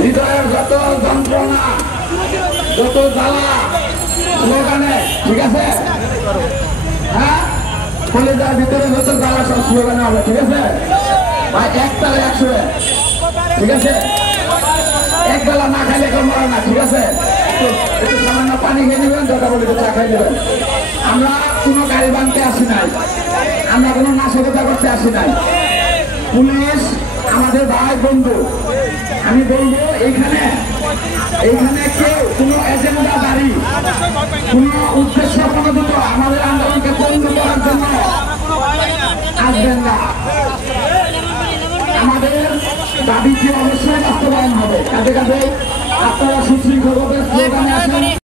হৃদয়ের যত যন্ত্রণা যত জ্বালা স্লোগানে, ঠিক আছে? হ্যাঁ, কলেজার ভিতরে যত জ্বালা সব স্লোগানে হবে, ঠিক আছে ভাই? একটারে 100, ঠিক আছে? এক বেলা না খাইলে কেউ মরে না, ঠিক আছে? একটু সামান্য পানি খেয়ে নেবেন, যথা বলে চা খাই নেবেন। আমরা কোনো গাড়ি বানতে আসি নাই, আমরা কোনো নাশকতা করতে আসি নাই। পুলিশ আমাদের ভাই বন্ধু। আমি বলবো এইখানে কেউ কোনো এজেন্ডা দাঁড়ি কোনো উদ্দেশ্য প্রণোদিত আমাদের আন্দোলনকে বন্ধ করার জন্য আসবেন না। আমাদের দাবিটি অবশ্যই বাস্তবায়ন হবে। কাজে কাজে আপনারা সুশৃঙ্খলভাবে স্লোগানে আসেন।